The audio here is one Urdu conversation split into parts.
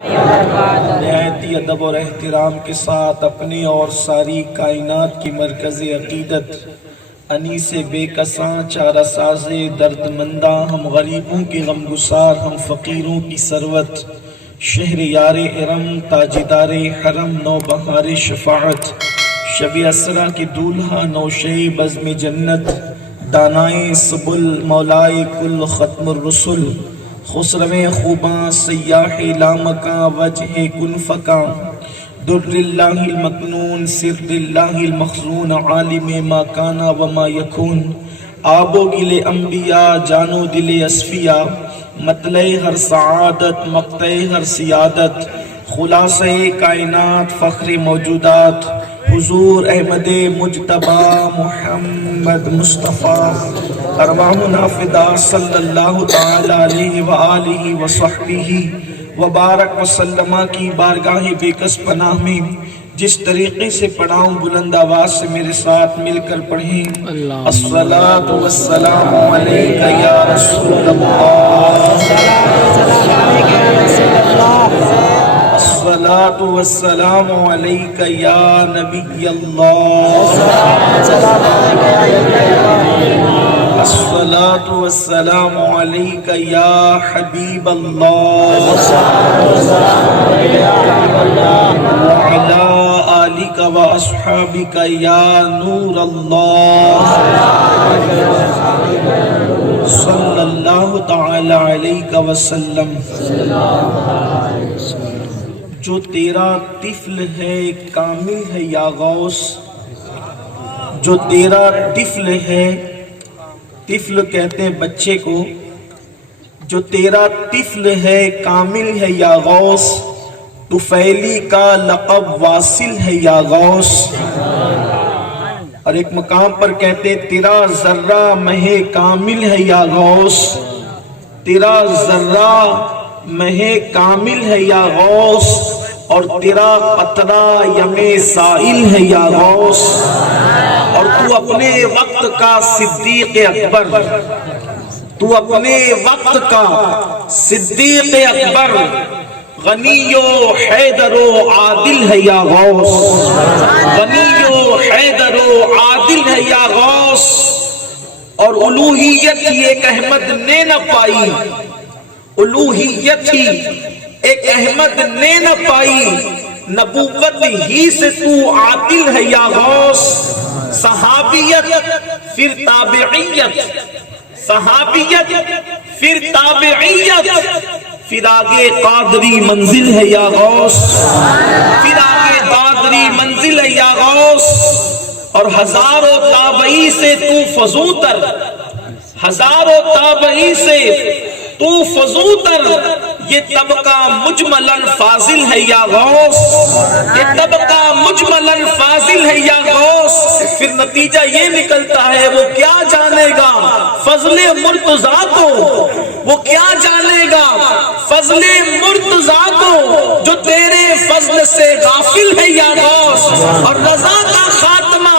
نہایتی ادب اور احترام کے ساتھ اپنے اور ساری کائنات کی مرکز عقیدت انیس بے کساں چارہ ساز درد مندہ، ہم غریبوں کے غمگسار، ہم فقیروں کی ثروت، شہر یار ارم، تاجدار حرم، نو بہار شفاعت، شب اسرا کے دولہا، نوشے بزم جنت، دانائے سبل، مولائے کل ختم الرسل، خسرو خوباں، سیاح لامکاں، وجہ کن فکاں، در اللہ المکنون، سر اللہ المخزون، عالم ما کانا وما یکون، آب و گل انبیاء، جان و دل اصفیاء، مطلع ہر سعادت، مقطع ہر سیادت، خلاصہ کائنات، فخر موجودات، حضور احمد مجتبی محمد مصطفیٰ، ارواحنا فدا صلی اللہ تعالی علیہ وآلہ وصحبہ وبارک وسلم کی بارگاہ بے کس پناہ میں جس طریقے سے پڑھاؤں بلند آواز سے میرے ساتھ مل کر پڑھیں۔ الصلاۃ والسلام علیک یا رسول اللہ، الصلاۃ والسلام علیک یا نبی اللہ، الصلاۃ والسلام علیک یا حبیب اللہ، وعلی آلک و اصحابک یا نور اللہ، صلی اللہ تعالی علیہ وسلم۔ جو تیرا طفل ہے کامل ہے یا غوث، جو تیرا طفل ہے، طفل کہتے ہیں بچے کو، جو تیرا طفل ہے کامل ہے یا غوث، طفیلی کا لقب واصل ہے یا غوث۔ اور ایک مقام پر کہتے تیرا ذرہ مہ کامل ہے یا غوث، تیرا ذرہ مہ کامل ہے یا غوث، اور تیرا قطرہ یم سائل ہے یا غوث، اور تو اپنے وقت کا صدیق اکبر، تو اپنے وقت کا صدیق اکبر، غنی و حیدر و عادل ہے یا غوث، غنی و حیدر و عادل ہے یا غوث، اور الوہیت ہی ایک احمد نے نہ پائی، الوہیت ہی ایک احمد نے نہ پائی، نبوت ہی سے تو عادل ہے یا غوث۔ صحابیت پھر تابعیت، صحابیت پھر تابعیت، پھر آگے قادری منزل ہے یا غوث، پھر آگے قادری منزل ہے یا غوث، اور ہزاروں تابعی سے تو فضوتر، ہزاروں تابعی سے تو فضوتر، یہ طبقہ مجملاً فاضل ہے یا غوث، یہ طبقہ مجملاً فاضل ہے یا غوث۔ پھر نتیجہ یہ نکلتا ہے وہ کیا جانے گا فضل مرتضیٰ کو، وہ کیا جانے گا فضل مرتضیٰ کو، جو تیرے فضل سے غافل ہے یا غوث، اور رضا کا خاتمہ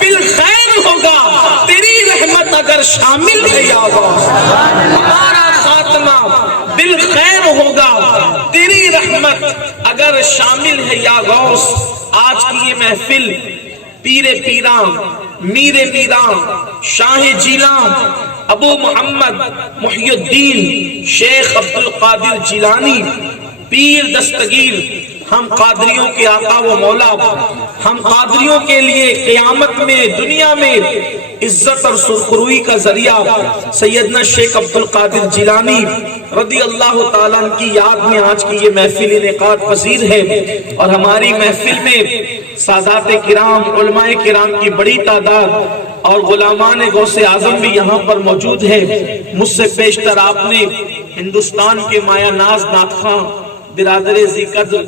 بالخیر ہوگا تیری رحمت اگر شامل ہے یا غوث، ہمارا خاتمہ بالخیر ہوگا تیری رحمت اگر شامل ہے یا غوث۔ آج کی یہ محفل پیر پیران، میر پیران، شاہ جیلان، ابو محمد محی الدین شیخ عبدالقادر جیلانی پیر دستگیر، ہم قادریوں کے آقا و مولا، ہم قادریوں کے لیے قیامت میں دنیا میں عزت اور سرخروئی کا ذریعہ سیدنا شیخ عبدالقادر جیلانی رضی اللہ تعالیٰ عنہ کی یاد میں آج کی یہ محفل انعقاد پذیر ہے، اور ہماری محفل میں سادات کرام، علماء کرام کی بڑی تعداد اور غلامان غوث اعظم بھی یہاں پر موجود ہے۔ مجھ سے پیشتر آپ نے ہندوستان کے مایہ ناز نعت خواں برادر ذیقدر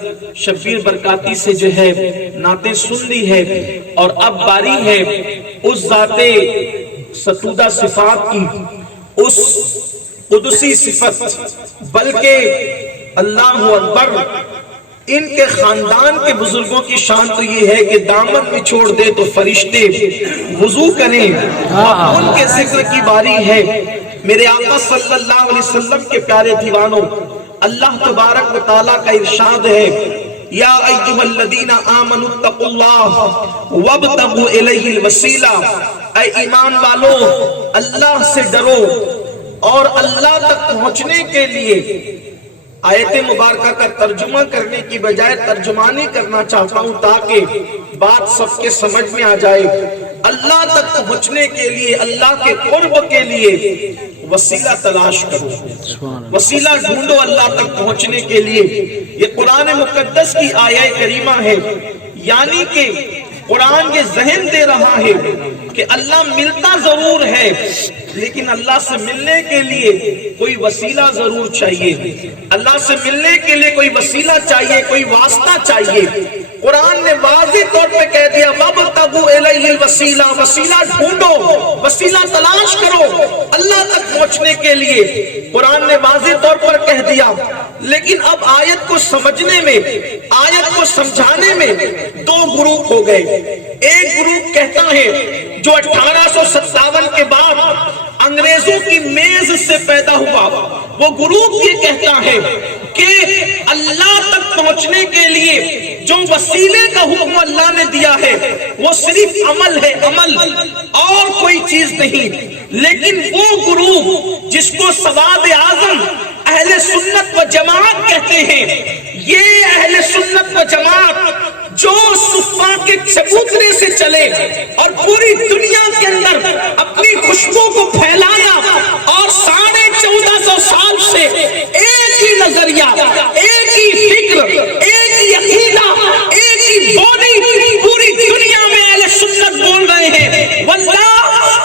شبیر برکاتی سے جو ہے نعتیں سن لی ہے، اور اب باری ہے اس ذات ستودہ صفات کی، اس قدسی صفت، بلکہ اللہ اکبر، ان کے خاندان کے بزرگوں کی شان تو یہ ہے کہ دامن میں چھوڑ دے تو فرشتے وضو کریں، اب ان کے ذکر کی باری ہے۔ میرے آقا صلی اللہ علیہ وسلم کے پیارے دیوانوں، اللہ تبارک و تعالیٰ کا ارشاد ہے یا ایھا الذین آمنوا اتقوا اللہ وابتغوا الیہ الوسیلہ، اے ایمان والو اللہ سے ڈرو اور اللہ تک پہنچنے کے لیے آیت مبارکہ کا ترجمہ کرنے کی بجائے ترجمانی کرنا چاہتا ہوں تاکہ بات سب کے سمجھ میں آ جائے۔ اللہ تک پہنچنے کے لیے، اللہ کے قرب کے لیے وسیلہ تلاش کرو، وسیلہ ڈھونڈو اللہ تک پہنچنے کے لیے۔ یہ قرآن مقدس کی آیہ کریمہ ہے، یعنی کہ قرآن یہ ذہن دے رہا ہے کہ اللہ ملتا ضرور ہے لیکن اللہ سے ملنے کے لیے کوئی وسیلہ ضرور چاہیے، اللہ سے ملنے کے لیے کوئی وسیلہ چاہیے، کوئی واسطہ چاہیے۔ قرآن نے واضح طور پہ کہہ دیا وَابْتَغُوا إِلَيْهِ الْوَسِيلَةَ، وسیلہ ڈھونڈو، وسیلہ تلاش کرو اللہ تک پہنچنے کے لیے۔ قرآن نے واضح طور پر کہہ دیا، لیکن اب آیت کو سمجھنے میں، آیت کو سمجھانے میں دو گروپ ہو گئے۔ ایک گروپ کہتا ہے جو 1857 کے بعد انگریزوں کی میز سے پیدا ہوا، وہ گروپ یہ کہتا ہے کہ اللہ تک پہنچنے کے لیے جو وسیلے کا حکم اللہ نے دیا ہے وہ صرف عمل ہے، عمل، اور کوئی چیز نہیں۔ لیکن وہ گروپ جس کو سواد اعظم اہل سنت و جماعت کہتے ہیں، یہ اہل سنت و جماعت جو صفا کے چبوترے سے چلے اور پوری دنیا کے اندر اپنی خوشبو کو پھیلایا اور 1450 سال سے ایک ہی نظریہ، ایک ہی فکر، ایک ہی عقیدہ، ایک ہی بولی پوری دنیا میں اہل سنت بول رہے ہیں۔ واللہ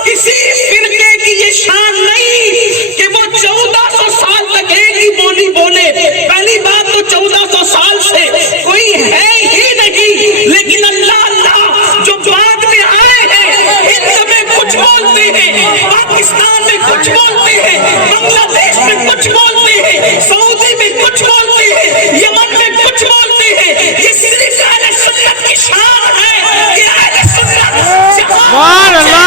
کسی فرقے کی یہ شان نہیں کہ وہ 1400 سال تک ایک ہی بولی بولے۔ پہلی بات تو 1400 سال سے کوئی ہے ہی نہیں، لیکن اللہ جو بعد میں آئے ہیں ہند میں کچھ بولتے ہیں، پاکستان میں کچھ بولتے ہیں، بنگلہ دیش میں کچھ بولتے ہیں، سعودی میں کچھ بولتے ہیں، یمن میں کچھ بولتے ہیں۔ یہ صرف اہل سنت کی شان ہے کہ اہل سنت سبحان اللہ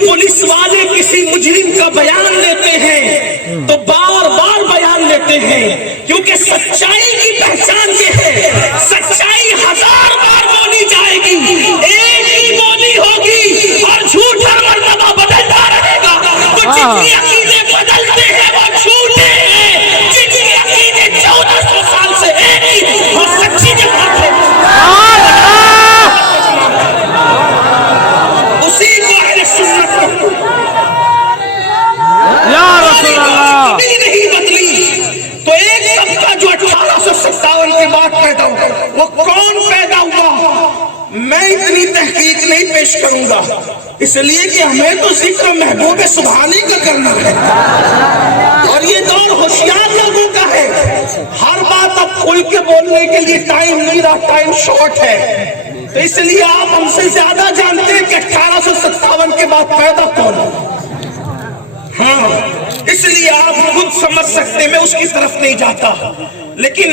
پولیس والے کسی مجرم کا بیان لیتے ہیں تو بار بار بیان لیتے ہیں، کیونکہ سچائی کی پہچان یہ ہے، سچائی 1000 بار بولی جائے گی، ایک ہی بولی ہوگی اور جھوٹ ہر مرتبہ بدلتا رہے گا۔ تو جتنی عقیدے بدلتے ہیں وہ جھوٹے ہیں، جتنی عقیدے 1400 سال سے ایک ہی وہ سچی جماعت ہے۔ اسی کو اہل سنت کبھی نہیں بدلی۔ تو ایک طبقہ جو 1857 کے بعد پیدا ہوا، وہ کون پیدا ہوا میں اتنی تحقیق نہیں پیش کروں گا، اس لیے کہ ہمیں تو ذکر محبوب سبحانی کا کرنا ہے اور یہ دور ہوشیار لوگوں کا ہے۔ ہر بات اب کھل کے بولنے کے لیے ٹائم نہیں رہا، ٹائم شارٹ ہے، تو اس لیے آپ ہم سے زیادہ جانتے ہیں کہ 1857 کے بعد پیدا کون ہوا۔ ہاں، اس لیے آپ خود سمجھ سکتے، میں اس کی طرف نہیں جاتا۔ لیکن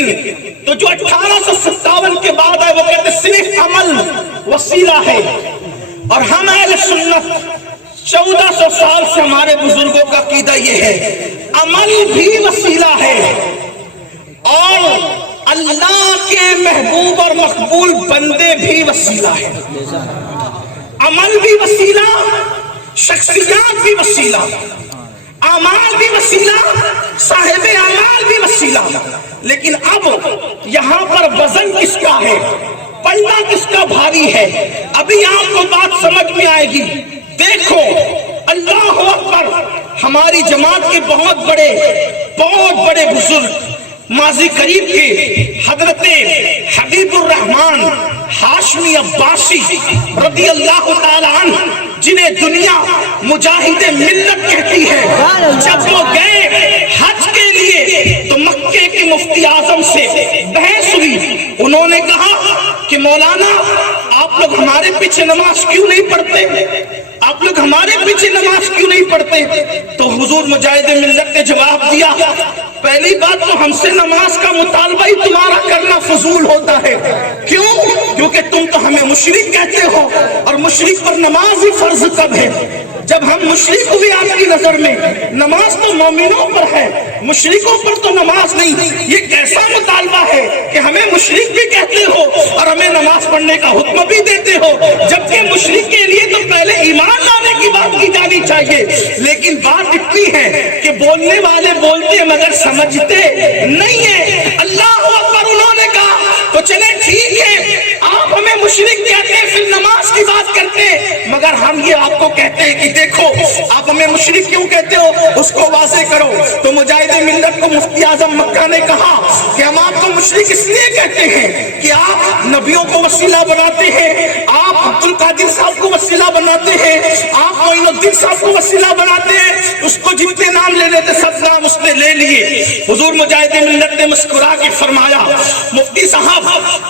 تو جو 1857 کے بعد ہے وہ کہتے صرف عمل وسیلہ ہے، اور ہم اہل سنت 1400 سال سے ہمارے بزرگوں کا عقیدہ یہ ہے عمل بھی وسیلہ ہے، اور اللہ کے محبوب اور مقبول بندے بھی وسیلہ ہے۔ عمل بھی وسیلہ، شخصیات بھی وسیلہ، اعمال بھی وسیلہ، صاحب اعمال بھی وسیلہ۔ لیکن اب یہاں پر وزن کس کا ہے، پلڑا کس کا بھاری ہے، ابھی آپ کو بات سمجھ میں آئے گی۔ دیکھو اللہ اکبر، ہماری جماعت کے بہت بڑے بزرگ ماضی قریب کے حضرت حبیب الرحمن ہاشمی عباسی رضی اللہ تعالیٰ عنہ، جنہیں دنیا مجاہد ملت کہتی ہے، جب وہ گئے حج کے لیے تو مفتی اعظم سے بحث ہوئی. انہوں نے کہا کہ مولانا آپ لوگ ہمارے پیچھے نماز کیوں نہیں پڑھتے, آپ لوگ ہمارے پیچھے نماز کیوں نہیں پڑھتے؟ تو حضور مجاہد ملت نے جواب دیا, پہلی بات تو ہم سے نماز کا مطالبہ ہی تمہارا کرنا فضول ہوتا ہے. کیوں؟ کیونکہ تم تو ہمیں مشرک کہتے ہو, اور مشرک پر نماز ہی فرض کب ہے؟ جب ہم مشرک ہوئے آپ کی نظر میں, نماز تو مومنوں پر ہے, مشرکوں پر تو نماز نہیں. یہ کیسا مطالبہ ہے کہ ہمیں مشرک بھی کہتے ہو اور ہمیں نماز پڑھنے کا حکم بھی دیتے ہو, جبکہ مشرک کے لیے تو پہلے ایمان لانے کی بات کی جانی چاہیے. لیکن بات اتنی ہے کہ بولنے والے بولتے مگر سمجھتے نہیں ہیں. اللہ اکبر. انہوں نے کہا تو چلے ٹھیک ہے, آپ ہمیں مشرک کہتے ہیں پھر نماز کی بات کرتے ہیں, مگر ہم یہ آپ کو کہتے ہیں کہ دیکھو آپ ہمیں مشرک کیوں کہتے ہو, اس کو واضح کرو. تو مجاہد ملت کو مفتی اعظم مکہ نے کہا کہ ہم آپ کو مشرک اس لیے کہتے ہیں کہ آپ نبیوں کو وسیلہ بناتے ہیں, آپ عبد القادر صاحب کو وسیلہ بناتے ہیں, آپ معین الدین صاحب کو وسیلہ بناتے ہیں, اس کو جتنے نام لے لیتے سب نام اس نے لے لیے. حضور مجاہد ملت نے مسکرا کے فرمایا, مفتی صاحب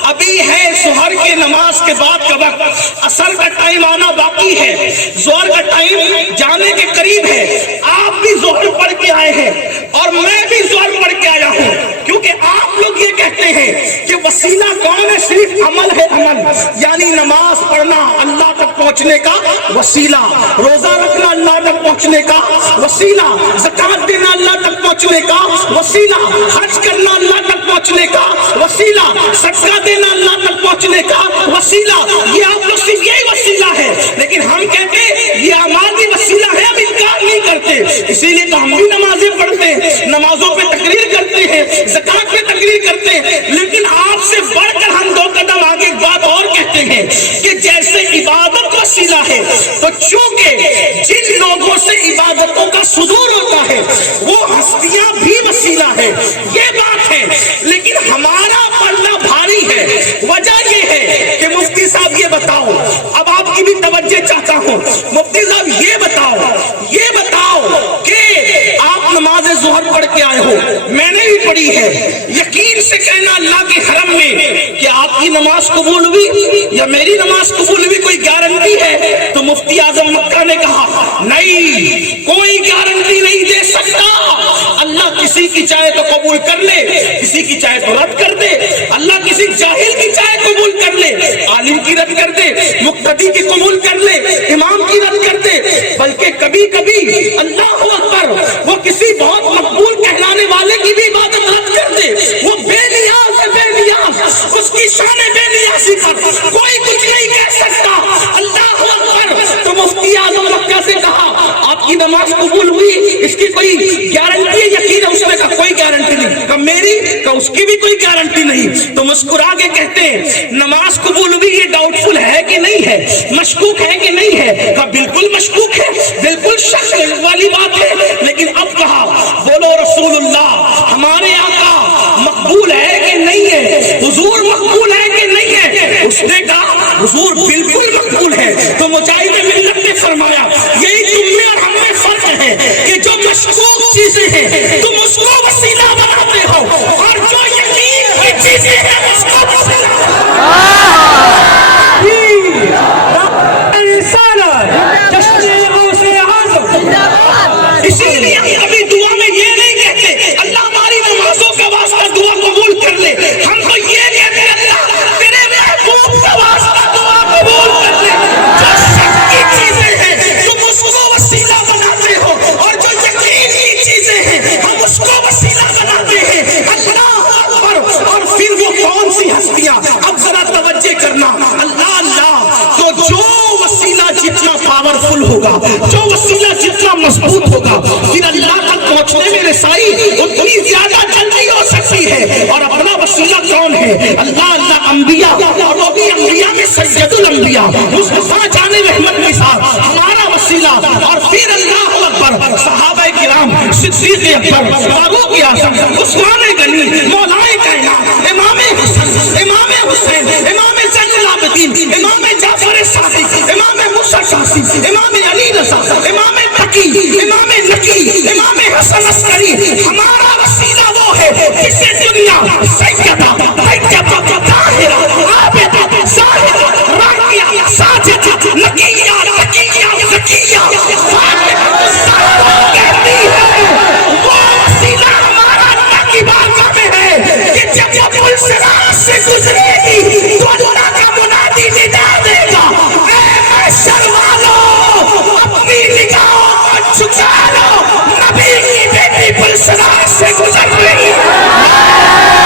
ابھی ہے ظہر کے نماز کے بعد کا وقت, عصر کا ٹائم آنا باقی ہے, ظہر کا ٹائم جانے کے قریب ہے. آپ بھی ظہر پڑھ کے آئے ہیں اور میں بھی ظہر پڑھ کے آیا ہوں, کیونکہ آپ لوگ یہ کہتے ہیں کہ وسیلہ کون ہے؟ صرف عمل ہے, عمل یعنی نماز پڑھنا اللہ تک پہنچنے کا وسیلہ, روزہ رکھنا اللہ تک پہنچنے کا وسیلہ, زکات دینا اللہ تک پہنچنے کا وسیلہ, حج کرنا اللہ تک پہنچنے کا وسیلہ, صدقہ دینا اللہ تک پہنچنے کا وسیلہ. یہ آپ لوگ صرف یہی وسیلہ ہے, لیکن ہم کہتے ہیں یہ اعمال بھی وسیلہ ہے, ہم انکار نہیں کرتے. اسی لیے تو ہم بھی نمازیں پڑھتے ہیں, نمازوں پہ تقریر کرتے ہیں, زکات پہ تقریر کرتے ہیں. لیکن آپ سے بڑھ کر ہم دو قدم آگے ایک بات اور کہتے ہیں کہ جیسے عبادت وسیلہ ہے, تو چونکہ جن لوگوں سے عبادتوں کا صدور ہوتا ہے وہ ہستیاں بھی وسیلہ ہے, یہ بات ہے. لیکن ہمارا پڑھنا بھاری ہے. وجہ یہ ہے کہ مفتی صاحب یہ بتاؤ, اب آپ کی بھی توجہ چاہتا ہوں, مفتی صاحب یہ بتاؤ کہ آپ نماز ظہر پڑھ کے آئے ہو, میں نے بھی پڑھی ہے, یقین سے کہنا اللہ کے حرم میں کہ آپ کی نماز قبول ہوئی یا میری نماز قبول ہوئی کوئی گارنٹی ہے؟ تو مفتی اعظم مکہ نے کہا نہیں, کوئی گارنٹی نہیں دے سکتا. اللہ کسی کی چاہے تو قبول کر لے, کسی کی چاہے تو رد کر دے. اللہ کسی جاہل کی چاہے قبول کر لے, عالم کی رد کر دے, مقتدی کی قبول کر لے, امام کی رد کر دے. بلکہ کبھی کبھی اللہ اکبر وہ کسی بہت مقبول کہلانے والے کی بھی عبادت رد کر دے. وہ بے نیاز ہے, بے نیاز, اس کی شان بے نیازی پر کوئی کچھ نہیں کہہ سکتا. اللہ اکبر. تو مفتی اعظم مکہ سے کہا آپ کی نماز قبول ہوئی, اس کی کوئی گارنٹی ہے؟ یقین ہے. اس نے کہا کوئی گارنٹی نہیں. کہا میری؟ کہا اس کی بھی کوئی گارنٹی نہیں. تو مسکرا کے کہتے ہیں نماز قبول ہوئی یہ ڈاؤٹ فل ہے کہ نہیں ہے, مشکوک ہے کہ نہیں ہے؟ کہا بالکل مشکوک ہے, بالکل شک والی بات ہے. لیکن اب کہا بولو رسول اللہ ہمارے آقا مقبول ہے کہ نہیں ہے, حضور مقبول ہے کہ نہیں ہے؟ اس نے کہا حضور بالکل مقبول ہے. تو مجاہد ملت نے فرمایا یہی تم میں اور ہم میں فرق ہے کہ جو مشکوک چیزیں ہیں تم اس کو وسیلہ بناتے ہو, اور جو یقین کی چیزیں ہیں اس کو وسیلہ. اسی لیے ہم کبھی دعا میں یہ نہیں کہتے اللہ ہماری نمازوں کا واسطہ دعا قبول کر لے, ہم تو یہ کہتے اللہ تیرے محبوب کا واسطہ دعا قبول کر لے. جو شک کی چیزیں ہیں تم اس کو وسیلہ بناتے ہو, اور جو یقین کی چیزیں ہیں ہم اس کو وسیلہ بناتے ہیں. اللہ اکبر. اور پھر وہ کون سی ہستیاں, اب ذرا توجہ کرنا, اللہ اللہ, تو جو وسیلہ جتنا پاورفل ہوگا, جو وسیلہ جتنا مضبوط ہوگا, پھر اللہ تک پہنچنے میں رسائی اتنی زیادہ جلدی ہو سکتی ہے. اور اپنا وسیلہ کون ہے؟ اللہ اللہ. انبیاء, اور وہ بھی انبیاء میں سید الانبیاء مصطفیٰ جان رحمت کے ساتھ ہمارا وسیلہ. اور پھر اللہ اکبر صحابہ کرام, صدیق اکبر, فاروق اعظم, عثمان غنی, مولائے کائنات, امام حسین, امام زین العابدین, امام جعفر صادق, امام موسیٰ قاسم, امام علی رضا, امام تقی, امام نقی, امام حسن عسکری. ہمارا وسیلہ وہ ہے جسے جب وہ پل صراط سے گزرے گی تو اللہ کا منادی ندا دے گا، اے محشر والو اپنی نگاہوں کو جھکا لو، نبی کی بیٹی پل صراط سے گزر رہی ہے۔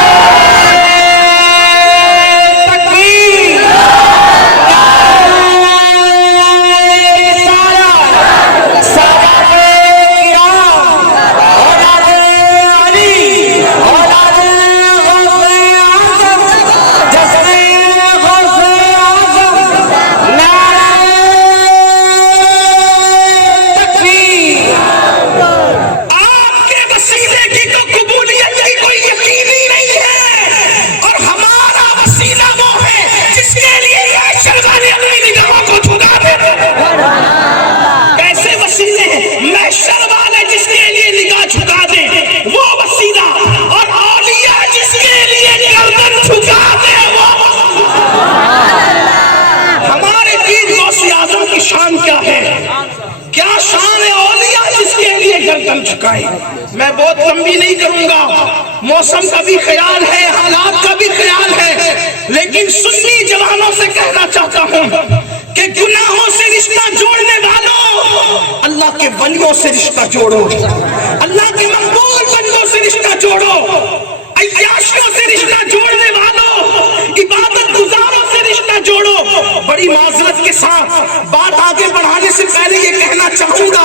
میں بہت لمبی نہیں کروں گا، موسم کا بھی خیال ہے، حالات کا بھی خیال ہے، لیکن سنی جوانوں سے کہنا چاہتا ہوں کہ گناہوں سے رشتہ جوڑنے والوں اللہ کے ولیوں سے رشتہ جوڑو، اللہ کے مقبول بندوں سے رشتہ جوڑو، عیاشیوں سے رشتہ جوڑنے والوں عبادت گزاروں سے رشتہ جوڑو۔ بڑی معذرت کے ساتھ بات آگے بڑھانے سے پہلے یہ کہنا چاہوں گا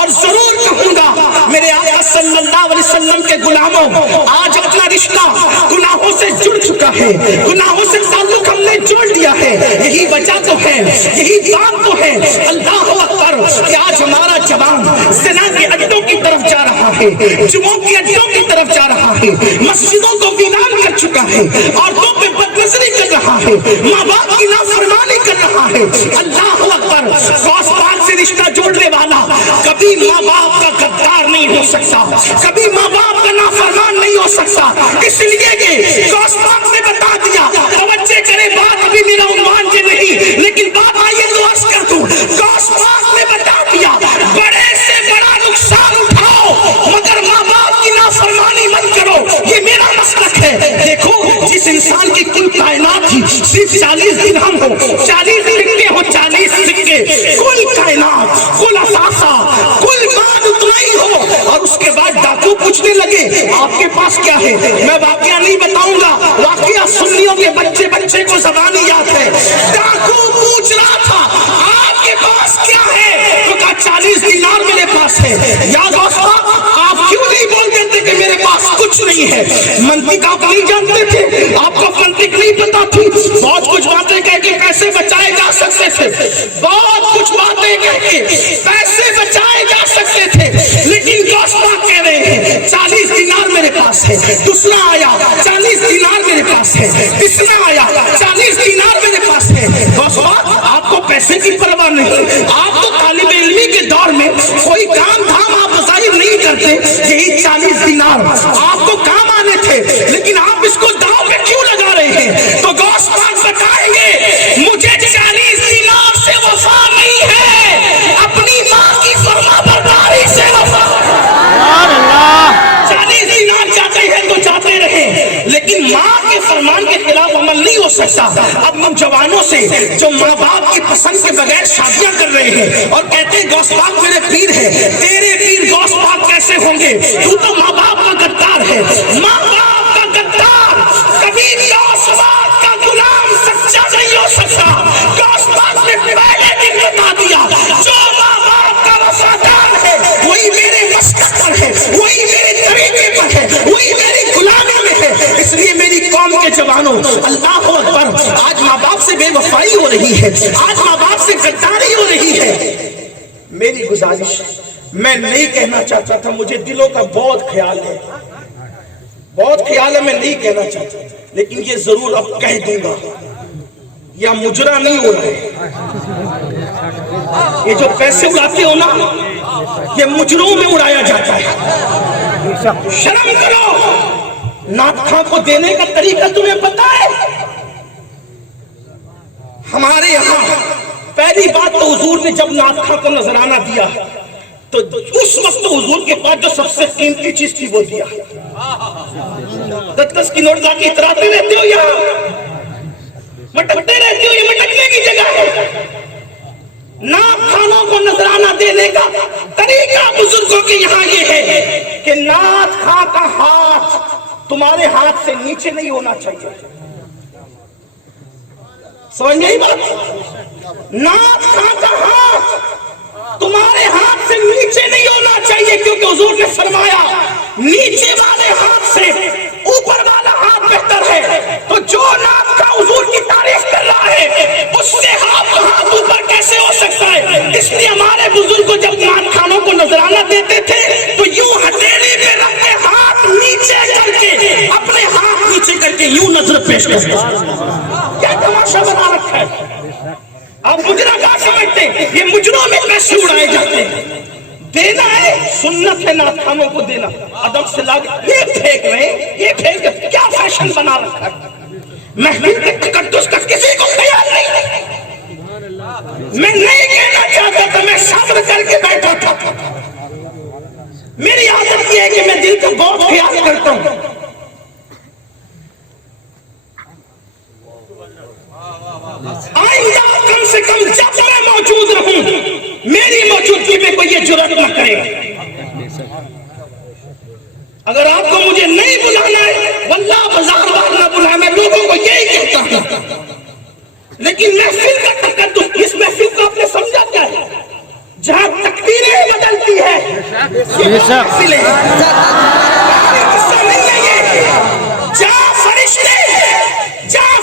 اور ضرور کہوں گا، میرے آقا صلی اللہ علیہ وسلم کے غلاموں، آج اپنا رشتہ گناہوں سے جڑ چکا ہے، گناہوں سے تعلق ہم نے جوڑ لیا ہے۔ یہی وجہ تو ہے، یہی بات تو ہے، اللہ اکبر، کہ آج ہمارا جوان زنا کے اڈوں کی طرف جا رہا ہے، جمعوں کے اڈوں کی طرف جا رہا ہے، مسجدوں کو ویران کر چکا ہے، عورتوں پہ بدنظری کر رہا ہے، ماں باپ کی نافرمانی کر رہا ہے۔ اللہ اکبر، غوث پاک سے رشتہ جوڑنے والا کبھی ماں باپ کا غدار نہیں ہو سکتا، کبھی ماں باپ کا نافرمان نہیں ہو سکتا، اس لیے کہ غوث پاک نے بتا دیا۔ توجہ کرے، بات ابھی میرا عنوان کے نہیں، لیکن بات آئیے تو عرض کر دوں، غوث پاک نے بتا دیا بڑے سے بڑا نقصان اٹھاؤ مگر ماں باپ کی نافرمانی مت کرو، یہ میرا مسلک ہے۔ دیکھو، جس انسان کی کل کائنات ہی صرف 40 درہم ہو، 40 سکے ہو، 40 سکے، کل کائنات، کل اثاثہ، کل مال اتنا ہی ہو، اور اس کے بعد ڈاکو پوچھنے لگے آپ کے پاس کیا ہے؟ میں واقعہ نہیں بتاؤں گا، واقعہ سنیوں کے بچے کو زبانی یاد ہے۔ ڈاکو پوچھ رہا تھا آپ کے پاس کیا ہے؟ تو کہا 40 دینار میرے پاس ہے۔ یا غوث پاک، آپ کیوں نہیں بول دیتے کہ میرے پاس کچھ نہیں ہے؟ منطق آپ نہیں جانتے تھے، آپ کو منطق نہیں پتا تھی، بہت کچھ باتیں کہہ کے پیسے بچائے جا سکتے تھے، بہت کچھ باتیں کہہ کے پیسے بچائے جا سکتے تھے، لیکن غوث پاک کہہ رہے ہیں 40 دینار میرے پاس ہے۔ دوسرا آیا 40 دینار میرے پاس ہے، تیسرا آیا 40 دینار میرے پاس ہے۔ غوث پاک، آپ کو پیسے کی پرواہ نہیں، آپ تو طالب علمی کے دور میں کوئی کام دھام آپ ظاہر نہیں کرتے، یہی 40 دینار آپ کو کام آنے تھے، لیکن آپ اس کو داؤ پہ کیوں لگا رہے ہیں؟ تو غوث پاک بتائیں گے مجھے 40 دینار سے وفا نہیں ہے، اپنی ماں کی فرما برداری سے وفا ہے۔ 40 دینار چاہتے ہیں تو چاہتے رہے، لیکن ماں کے فرمان کے خلاف عمل نہیں ہو سکتا۔ اب ہم جوانوں سے جو ماں باپ کی پسند کے بغیر شادیاں کر رہے ہیں اور کہتے ہیں غوث پاک میرے پیر ہے، تیرے پیر غوث پاک کیسے ہوں گے؟ تو تو ماں باپ کا غدار ہے، ماں باپ کا غدار کبھی بھی غوث پاک کا غلام سچا نہیں ہو سکتا۔ غوث پاک نے پہلے دن بتا دیا جو ماں باپ کا وفادار ہے وہی میرے مسلک پر ہے، وہی میرے طریقے پر ہے، وہی میری غلامی میں ہے۔ اس لیے میری قوم کے جوانوں، اللہ اکبر، آج ماں باپ سے بے وفائی ہو رہی ہے، آج ماں باپ سے غداری ہو رہی ہے۔ میری گزارش، میں نہیں کہنا چاہتا تھا، مجھے دلوں کا بہت خیال ہے، بہت خیال ہے، میں نہیں کہنا چاہتا، لیکن یہ ضرور اب کہہ دوں گا، یا مجرا نہیں ہو رہا ہے، یہ جو پیسے اڑاتے ہو نا، یہ مجروں میں اڑایا جاتا ہے۔ شرم کرو، نعت خواں کو دینے کا طریقہ تمہیں پتا ہے؟ ہمارے یہاں پہلی بات تو حضور نے جب نعت خواں کو نذرانہ دیا تو تو اس وقت حضور کے پاس جو سب سے قیمتی چیز تھی وہ دیا. 10 کی نوٹ لا کے اتراتے رہتے ہو یا مٹکتے رہتے ہو؟ یہ مٹکنے کی جگہ ہے. ناک خانوں کو نذرانہ دینے کا طریقہ بزرگوں کے یہاں یہ ہے کہ ناک خاں کا ہاتھ تمہارے ہاتھ سے نیچے نہیں ہونا چاہیے. سمجھ نہیں بات؟ ناک خاں کا ہاتھ تمہارے ہاتھ سے نیچے نہیں ہونا چاہیے، کیونکہ حضور نے فرمایا نیچے والے ہاتھ سے اوپر والا ہاتھ بہتر ہے. تو جو ناک کا حضور کی تعریف کر رہا ہے اس سے ہاتھ اوپر کیسے ہو سکتا ہے؟ اس لیے ہمارے بزرگ جب ناک خانوں کو نذرانہ دیتے تھے تو یوں ہتھیلی پہ رکھ کے ہاتھ نیچے کر کے اپنے ہاتھ نیچے کر کے یوں نظر پیش کرتے. کیا تماشا بنا رکھا ہے؟ آپ مجرا کیا سمجھتے ہیں؟ یہ مجروں میں پیسے اڑائے جاتے ہیں. دینا ہے سنت ہے ناک خانوں کو دینا. ادب سے لا کے یہ پھینک رہے ہیں، یہ پھینک رہے، کیا فیشن بنا رکھا ہے؟ محفل کے تقدس کا کسی کو خیال نہیں. میں نہیں کہنا چاہتا تھا، میں صبر کر کے بیٹھا تھا. میری عادت یہ ہے کہ میں دل کا بہت خیال کرتا ہوں. آئندہ کم سے کم جب میں موجود رہوں میری موجودگی میں کوئی یہ جرات نہ کرے. اگر آپ کو مجھے نہیں بلانا ہے واللہ بازار بار نہ بلائے، میں لوگوں کو یہی کہتا ہوں. لیکن محفل کا تقدس، اس محفل کو آپ نے سمجھا کیا ہے؟ جہاں تقدیریں بدلتی ہے یہ محفل ہے.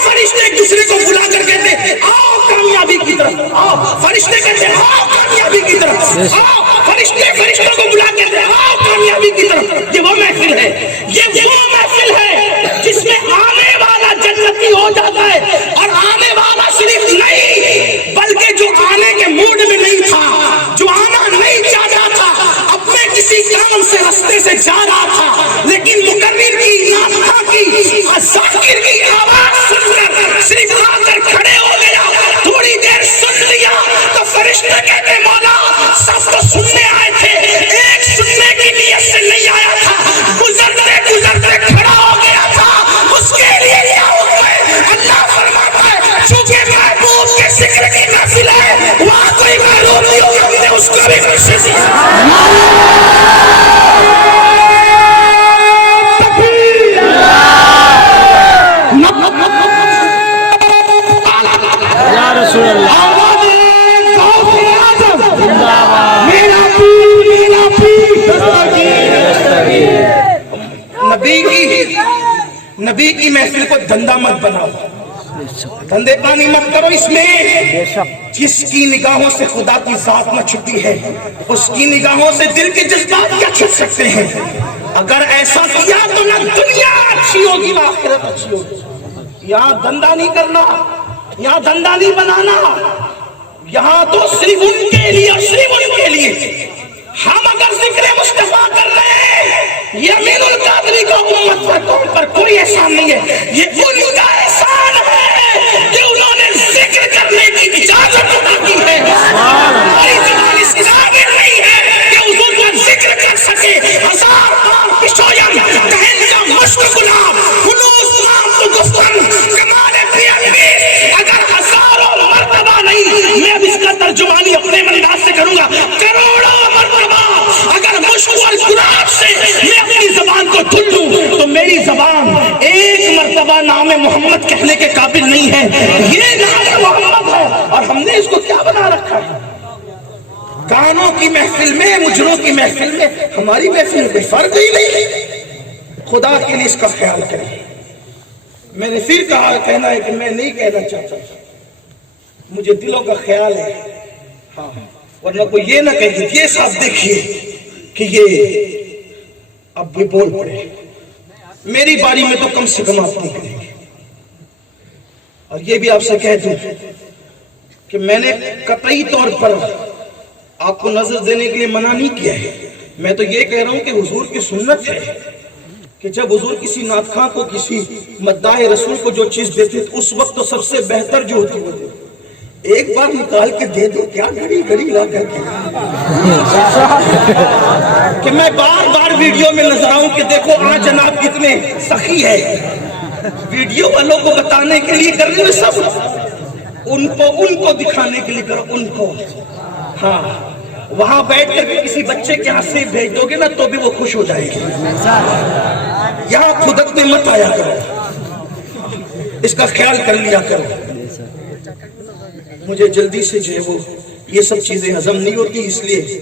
فرشتے ایک دوسرے کو بلا کر کہتے ہیں آؤ کامیابی کی طرف، آؤ. فرشتے کہتے ہیں آؤ کامیابی کی طرف، آؤ. فرشتے فرشتوں کو بلا کر کہتے ہیں آؤ کامیابی کی طرف. یہ وہ محفل ہے، یہ وہ محفل ہے جس میں آنے والا جنتی ہو جاتا ہے. اور آنے والا صرف نہیں بلکہ جو آنے کے موڈ میں نہیں تھا، جو آنا نہیں چاہتا تھا، اپنے کسی کام سے رستے سے جا رہا تھا، لیکن مقرر کی نافہ کی ذاکر کی آواز سن کر صرف آ کر کھڑے ہو گیا، تھوڑی دیر سن لیا تو فرشتے کہتے مولا سب تو سننے آئے تھے، ایک سننے کی نیت سے نہیں آیا تھا، گزرتے گزرتے کھڑا ہو گیا تھا، اس کے لیے کیا حکم ہے؟ اللہ فرماتا ہے چونکہ محبوب کے ذکر کی محفل ہے وہاں کوئی محروم نہیں ہوگا، ہم نے اس کو بھی خوشی دی. نبی کی محفل کو دھندا مت بناؤ، دھندے پانی مت کرو. اس میں جس کی نگاہوں سے خدا کی ذات نہ چھپی ہے اس کی نگاہوں سے دل کے جذبات کیا چھپ سکتے ہیں؟ اگر ایسا کیا تو نہ دنیا اچھی ہوگی نہ آخرت اچھی ہوگی. یہاں دھندا نہیں کرنا، یہاں دھندا نہیں بنانا، یہاں تو صرف ان کے لیے، صرف ان کے لیے. ہم اگر ذکر مصطفیٰ کر رہے ہیں یہ امین القادری کا امت پر قوم پر کوئی احسان نہیں ہے، یہ ان کا احسان ہے کہ انہوں نے ذکر کرنے کی اجازت عطا کی ہے. ہماری زبان اس قابل نہیں ہے کہ حضور کا ذکر کر سکے. 1000 بار پشویم کہن کا مشق گلاب خلوص نام تو گفتن کمال پیغمبر. اگر ہزاروں مرتبہ نہیں، میں اب اس کا ترجمانی اپنے انداز سے کروں گا، کروڑوں مرتبہ اگر مشق اور گلاب سے میں اپنی زبان کو دھل لوں تو میری زبان ایک مرتبہ نام محمد کہنے کے قابل نہیں ہے. یہ نام محمد ہے اور ہم نے اس کو کیا بنا رکھا ہے؟ گانوں کی محفل میں، مجروں کی محفل میں، ہماری محفل میں فرق ہی نہیں. خدا کے لیے اس کا خیال کریں. میں نے پھر کہنا ہے کہ میں نہیں کہنا چاہتا، مجھے دلوں کا خیال ہے. ہاں، ورنہ کوئی یہ نہ کہے یہ صاحب دیکھیے کہ یہ اب بھی بول پڑے. میری باری میں تو کم سے کم آپ نہیں کریں گے. اور یہ بھی آپ سے کہہ دوں کہ میں نے قطعی طور پر آپ کو نظر دینے کے لیے منع نہیں کیا ہے. میں تو یہ کہہ رہا ہوں کہ حضور کی سنت ہے کہ جب حضور کسی نعت خواں کو، کسی مداح رسول کو جو چیز دیتے اس وقت تو سب سے بہتر جو ہوتی ہے ایک بار نکال کے دے دو، کیا گھڑی گھڑی لا کر کے کہ میں بار بار ویڈیو میں نظر آؤں کہ دیکھو آج جناب کتنے سخی ہے، ویڈیو والوں کو بتانے کے لیے کر رہے ہو سب، ان کو دکھانے کے لیے کرو، ان کو۔ ہاں وہاں بیٹھ کر کے کسی بچے کے ہاتھ سے بھیج دو گے نا تو بھی وہ خوش ہو جائے گی، یہاں خودکنے مت آیا کرو، اس کا خیال کر لیا کرو۔ مجھے جلدی سے جو ہے وہ یہ سب چیزیں ہضم نہیں ہوتی، اس لیے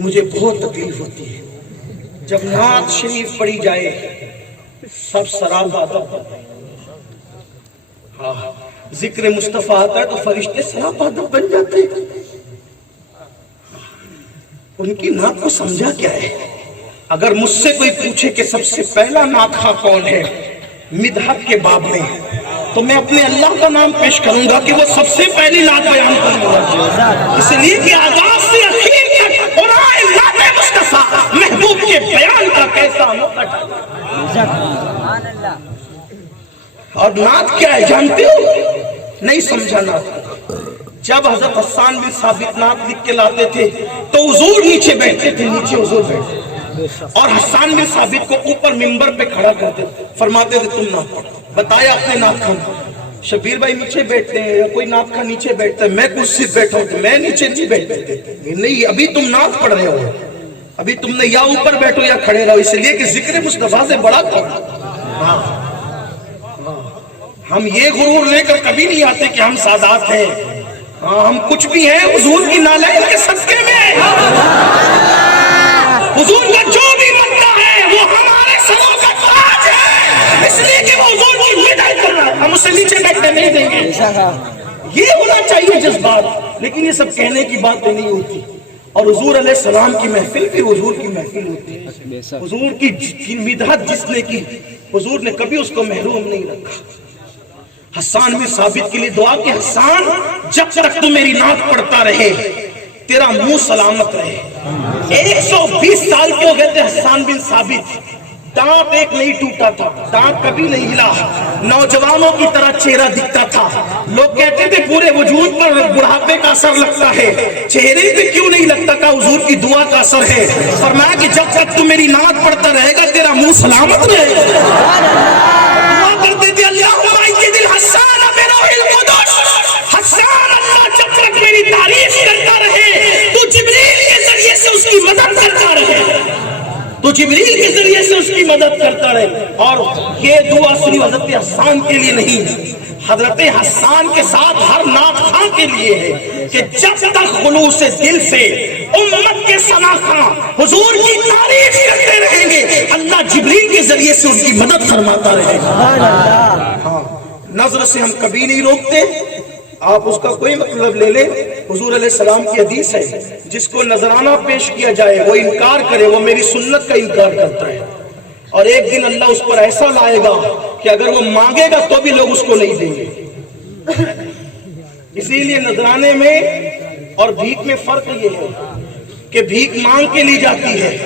مجھے بہت تکلیف ہوتی ہے۔ جب نعت شریف پڑھی جائے سب سراب آدم، ہاں ذکر مصطفیٰ آتا ہے تو فرشتے سراب آدم بن جاتے ہیں۔ ان کی نعت کو سمجھا کیا ہے؟ اگر مجھ سے کوئی پوچھے کہ سب سے پہلا نعت خواں کون ہے مدحت کے باب میں، تو میں اپنے اللہ کا نام پیش کروں گا کہ وہ سب سے پہلی نعت بیان کروں گا، اس لیے کہ آغاز سے اخیر تک قرآن نعت مصطفیٰ محبوب کے بیان کا کیسا موقع۔ اور نعت کیا ہے جانتے ہو؟ نہیں سمجھا نعت؟ جب حضرت حسان بن ثابت نعت لکھ کے لاتے تھے تو حضور نیچے بیٹھتے تھے، نیچے حضور بیٹھتے اور حسان بن ثابت کو اوپر منبر پہ کھڑا کرتے فرماتے تھے تم نعت پڑھو، بتایا اپنے نعت خان۔ شبیر بھائی نیچے بیٹھتے ہیں یا کوئی نعت خان نیچے بیٹھتا ہے، میں کرسی پہ بیٹھا ہوں، میں نیچے نہیں بیٹھتے تھے، نہیں ابھی تم نعت پڑھ رہے ہو، ابھی تم نے یا اوپر بیٹھو یا کھڑے رہو، اس لیے کہ ذکر مصطفیٰ سے بڑا کون۔ ہم یہ غرور لے کر کبھی نہیں آتے کہ ہم سادات ہیں، ہاں ہم کچھ بھی ہیں حضور کی نالین کے صدقے میں، حضور کا جو بھی بنتا ہے وہ ہمارے سروں کا تاج ہے، اس لیے کہ وہ حضور کی مدد کر رہا ہے، ہم اسے نیچے بیٹھنے نہیں دیں گے۔ یہ ہونا چاہیے جذبات، لیکن یہ سب کہنے کی باتیں نہیں ہوتی۔ اور حضور علیہ السلام کی محفل پھر حضور کی محفل ہوتی ہے، حضور کی مدحت جس نے کی حضور نے کبھی اس کو محروم نہیں رکھا۔ حسان بن ثابت کے لیے دعا کہ حسان جب تک تو میری نعت پڑھتا رہے تیرا منہ سلامت رہے۔ 120 سال کے ہو گئے تھے حسان بن ثابت، دانت ایک نہیں ٹوٹا تھا، دانت کبھی نہیں ہلا، نوجوانوں کی طرح چہرہ دکھتا تھا، لوگ کہتے تھے پورے وجود پر بڑھاپے کا اثر لگتا ہے، چہرے پہ کیوں نہیں لگتا تھا؟ حضور کی دعا کا اثر ہے۔ فرمایا کہ جب تک تو میری نعت پڑھتا رہے گا تیرا منہ سلامت رہے گا۔ دعا کرتے تھے اللہم ایّد الحسان بروح القدس، حسان اللہ جب تک میری تعریف کرتا رہے تو جبریل کے ذریعے سے اس کی مدد کرتا رہے، تو جبریل کے ذریعے سے اس کی مدد کرتا رہے۔ اور یہ دعا صرف حضرت حسان کے لیے نہیں، حضرت حسان کے ساتھ ہر نعت خواں کے لیے ہے کہ جب تک خلوص دل سے امت کے سناخواں حضور کی تعریف کرتے رہیں گے اللہ جبریل کے ذریعے سے ان کی مدد فرماتا رہے گا۔ ہاں نظر سے ہم کبھی نہیں روکتے، آپ اس کا کوئی مطلب لے لیں، حضور علیہ السلام کی حدیث ہے جس کو نذرانہ پیش کیا جائے وہ انکار کرے وہ میری سنت کا انکار کرتا ہے، اور ایک دن اللہ اس پر ایسا لائے گا کہ اگر وہ مانگے گا تو بھی لوگ اس کو نہیں دیں گے۔ اسی لیے نذرانے میں اور بھیک میں فرق یہ ہے کہ بھیک مانگ کے لی جاتی ہے،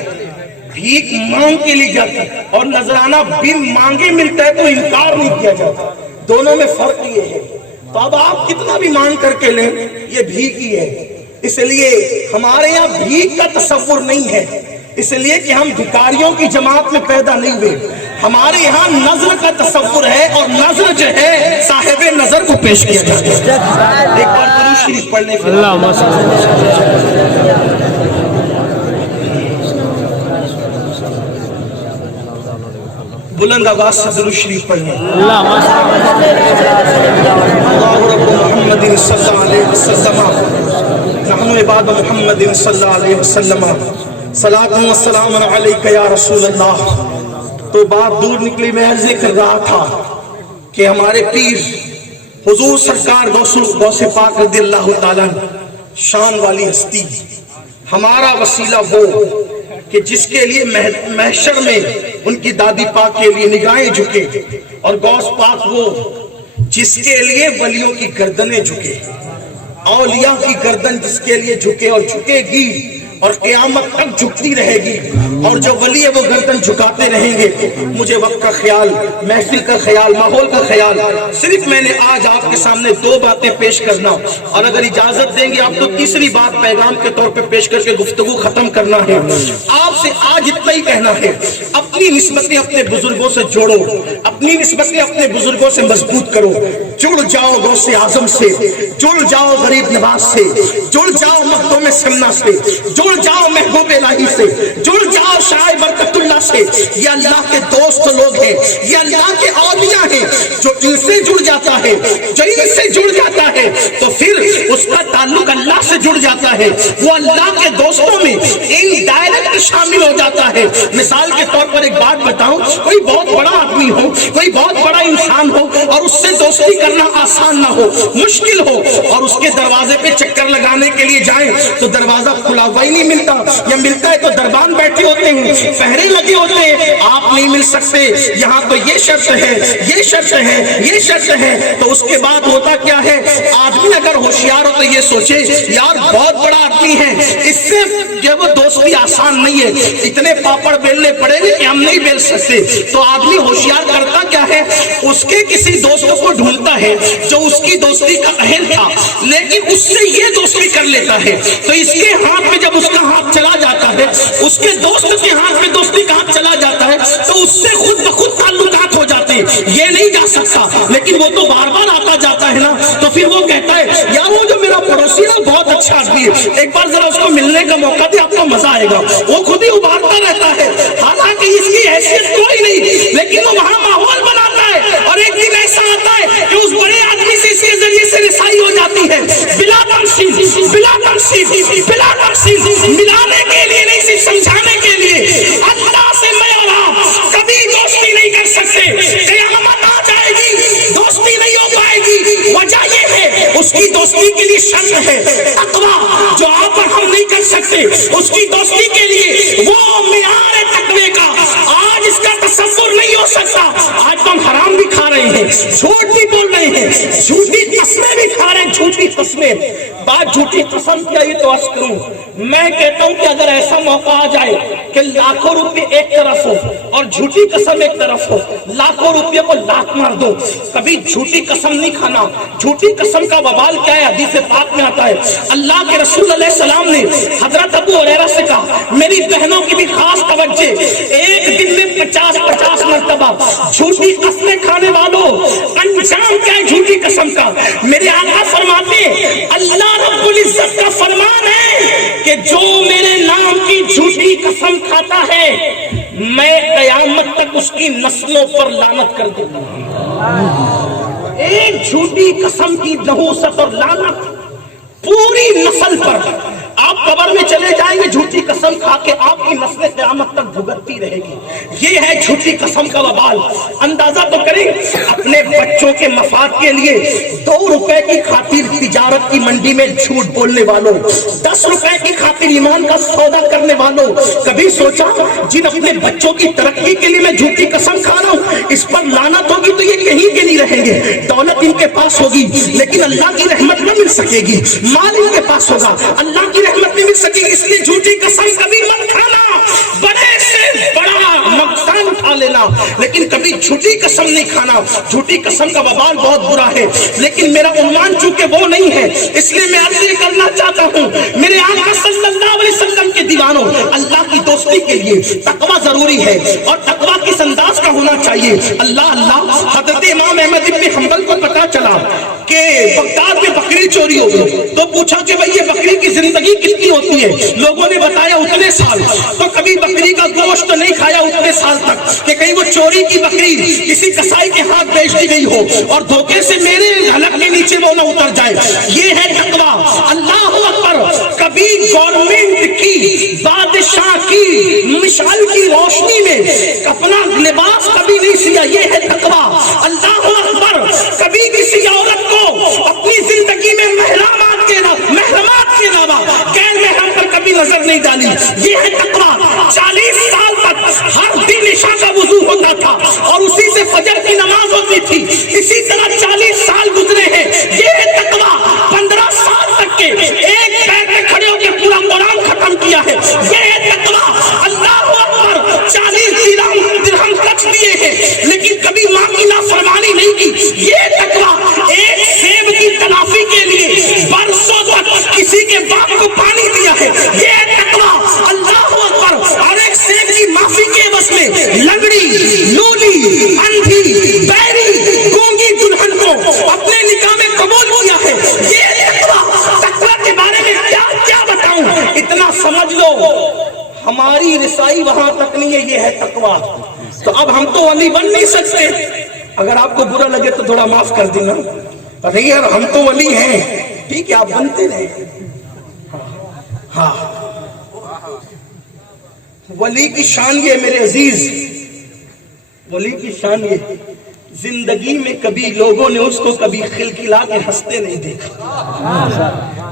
بھیک مانگ کے لی جاتی ہے، اور نذرانہ بن مانگے ملتا ہے تو انکار نہیں کیا جاتا، دونوں میں فرق یہ ہے۔ تو اب آپ کتنا بھی مانگ کر کے لیں یہ بھیک ہی ہے، اس لیے ہمارے یہاں بھیک کا تصور نہیں ہے، اس لیے کہ ہم بھکاریوں کی جماعت میں پیدا نہیں ہوئے، ہمارے یہاں نظر کا تصور ہے، اور نظر جو ہے صاحب نظر کو پیش کیا جاتا ہے۔ ایک بار درود شریف پڑھنے کے بلند آواز سے درود شریف پڑھنے۔ اللہ رب محمد صلی اللہ علیہ وسلم نحن عباد محمد صلی اللہ علیہ وسلم صلاۃ و سلام علیک یا رسول اللہ۔ تو بات دور نکلی، میں عرض کر رہا تھا کہ ہمارے پیر حضور سرکار غوث پاک رضی اللہ تعالیٰ شان والی ہستی، ہمارا وسیلہ وہ کہ جس کے لیے محشر میں ان کی دادی پاک کے لیے نگاہیں جھکے، اور غوث پاک وہ جس کے لیے ولیوں کی گردنیں جھکے، اولیاء کی گردن جس کے لیے جھکے اور جھکے گی، اور قیامت تک جھکتی رہے گی، اور جو ولی ہے وہ گردن جھکاتے رہیں گے۔ مجھے وقت کا خیال، محفل کا خیال، ماحول کا خیال، صرف میں نے آج آپ کے سامنے 2 باتیں پیش کرنا، اور اگر اجازت دیں گے آپ تو تیسری بات پیغام کے طور پہ پیش کر کے گفتگو ختم کرنا ہے۔ آپ سے آج اتنا ہی کہنا ہے، اپنی نسبتیں اپنے بزرگوں سے جوڑو، اپنی نسبتیں اپنے بزرگوں سے مضبوط کرو، جڑ جاؤ غوث اعظم سے، جڑ جاؤ غریب نواز سے، جڑ جاؤ مخدوم سمنا سے، جڑ جاؤ محبوب الہی سے، جڑ جاؤ شاہ برکت اللہ سے۔ یہ اللہ کے دوست لوگ ہیں، یہ اللہ کے اولیاء ہیں، جو ان سے جڑ جاتا ہے، جو ان سے جڑ جاتا ہے تو پھر اس کا تعلق اللہ سے جڑ جاتا ہے، وہ اللہ کے دوستوں میں ان ڈائریکٹ شامل ہو جاتا ہے۔ مثال کے طور پر ایک بات بتاؤں، کوئی بہت بڑا آدمی ہو، کوئی بہت بڑا انسان ہو، اور اس سے دوستی کرنا آسان نہ ہو، مشکل ہو، اور اس کے دروازے پہ چکر لگانے کے لیے جائیں تو دروازہ کھلا ہوا ہی نہیں ملتا، یا ملتا ہے تو دربان بیٹھے ہوتے ہیں، پہرے لگے ہوتے ہیں، آپ نہیں مل سکتے، یہاں تو یہ شرط ہے، یہ شرط ہے، یہ شرط ہے۔ تو اس کے بعد ہوتا کیا ہے، آدمی اگر ہوشیار ہو تو یہ سوچے یار بہت بڑا آدمی ہے، اس سے جو وہ دوستی آسان نہیں ہے، اتنے پاپڑ بیلنے پڑے گے کہ ہم نہیں بیل سکتے۔ تو آدمی ہوشیار کرتا کیا ہے، اس کے کسی دوست کو ڈھونڈتا ہے جو اس کی دوستی کا اہل تھا، لیکن اس سے یہ دوستی کر لیتا ہے، تو اس کے ہاتھ میں جب اس کا ہاتھ چلا جاتا ہے، اس کے دوست کے ہاتھ میں دوستی کا ہاتھ چلا جاتا ہے تو اس سے خود بخود تعلقات ہو جاتے ہیں۔ یہ نہیں جا سکتا، لیکن وہ تو بار بار آتا جاتا ہے نا، تو پھر وہ کہتا ہے یار وہ جو میرا پڑوسی ہے وہ بہت اچھا آدمی ہے، ایک بار ذرا اس کو ملنے کا موقع دے، آپ کو مزہ آئے گا۔ وہ خود ہی ابھارتا رہتا ہے، حالانکہ اس کی حیثیت کوئی نہیں، لیکن وہ وہاں ماحول بناتا ہے، اور ایک دن ایسا آتا ہے کہ اس بڑے آدمی سے اس کے ذریعے سے رسائی ہو جاتی ہے، بلا تنصیب، بلا تنصیب، بلا تنصیب، ملانے کے لیے نہیں، صرف سمجھانے کے لیے۔ اللہ سے میں اور آپ کبھی دوستی نہیں کر سکتے، قیامت آ جائے گی دوستی نہیں ہو پائے گی۔ وجہ یہ ہے اس کی دوستی کے لیے شرط ہے تقویٰ، جو آپ اور ہم نہیں کر سکتے، اس کی دوستی کے لیے وہ معیار ہے تقوی کا، آج اس کا تصور نہیں ہو سکتا۔ آج تو ہم حرام بھی کھا رہے ہیں، جھوٹ بھی بول رہے ہیں، جھوٹی قسمیں بھی کھا رہے ہیں، جھوٹی قسمیں۔ بات جھوٹی قسم کیا یہ تو عرض کروں، میں کہتا ہوں کہ اگر ایسا موقع آ جائے کہ لاکھوں روپے ایک طرف ہو اور جھوٹی قسم ایک طرف ہو، لاکھوں روپے کو لاکھ مار دو، کبھی جھوٹی قسم نہیں کھانا۔ جھوٹی قسم کا وبال کیا ہے، حدیث پاک میں آتا ہے، اللہ کے رسول علیہ السلام نے حضرت ابو ہریرہ سے کہا، میری بہنوں کی بھی خاص توجہ، ایک دن میں 50 مرتبہ جھوٹی قسمیں کھانے والوں انجام کیا ہے جھوٹی قسم کا؟ میرے آقا فرماتے ہیں اللہ رب العزت کا فرمان ہے کہ جو میرے نام کی جھوٹی قسم کھاتا ہے میں قیامت تک اس کی نسلوں پر لعنت کر دوں گا۔ ایک جھوٹی قسم کی نحوست اور لعنت پوری نسل پر۔ آپ قبر میں چلے جائیں گے جھوٹی قسم کھا کے، آپ کی نسل قیامت تک بھگتتی رہے گی۔ یہ ہے جھوٹی قسم کا وبال۔ اندازہ تو کریں، اپنے بچوں کے مفاد کے لیے 2 روپے کی خاطر تجارت کی منڈی میں جھوٹ بولنے والوں، 10 روپے کی خاطر ایمان کا سودا کرنے والوں، کبھی سوچا جن اپنے بچوں کی ترقی کے لیے میں جھوٹی قسم کھا رہا ہوں اس پر لعنت ہوگی تو یہ کہیں کے نہیں رہیں گے، دولت ان کے پاس ہوگی لیکن اللہ کی رحمت نہ مل سکے گی، مال ان کے پاس ہوگا اللہ کی رحمت نہیں مل سکے گی۔ اس لیے جھوٹی قسم کبھی مت کھانا، بڑے سے بڑا نقصان اٹھا لینا، لیکن کبھی جھوٹی قسم نہیں کھانا۔ جھوٹی قسم کا وبال بہت برا ہے، لیکن میرا عنوان چونکہ وہ نہیں ہے اس لیے میں عرض یہ کرنا چاہتا ہوں، میرے آقا صلی اللہ علیہ وسلم کے دیوانوں، اللہ کی دوستی کے لیے تقویٰ ضروری ہے، اور تقویٰ کس انداز کا ہونا چاہیے؟ اللہ اللہ، حضرت امام احمد ابن حنبل کو پتا چلا کہ بغداد میں بکری چوری ہو گئی، تو پوچھا کہ بھئی یہ بکری کی زندگی کتنی ہوتی ہے؟ لوگوں نے بتایا اتنے سال، تو کبھی بکری کا گوشت نہیں کھایا اتنے سال تک کہ کہیں وہ چوری کی بکری کسی کسائی کے ہاتھ بیچ دی گئی ہو اور دھوکے سے میرے حلق کے نیچے وہ نہ اتر جائے۔ یہ ہے تقویٰ۔ اللہ اکبر، کبھی گورنمنٹ کی بادشاہ کی مشعل کی روشنی میں اپنا لباس کبھی نہیں سیا، یہ ہے تقویٰ۔ اللہ اکبر، کبھی کسی عورت کو اپنی زندگی میں محرمات کے علاوہ غیر محرم پر کبھی نظر نہیں ڈالی، یہ ہے تقویٰ۔ 40 سال تک ہر دن عشاء کا وضو ہوتا تھا اور اسی سے فجر کی نماز ہوتی تھی، اسی طرح 40 سال گزرے ہیں، یہ ہے تقویٰ۔ 15 سال تک کے ایک پیر پہ کھڑے ہو کے پورا قرآن ختم کیا ہے، ہے تقویٰ. تو اب ہم تو ولی بن نہیں سکتے. اگر آپ کو برا لگے تو تھوڑا معاف کر دینا. ارے یار ہم تو ولی ہیں. ٹھیک ہے آپ بنتے رہے. ہاں ولی کی شان یہ میرے عزیز, ولی کی شان یہ, زندگی میں کبھی لوگوں نے اس کو کبھی کھلکھلا کے ہنستے نہیں دیکھا.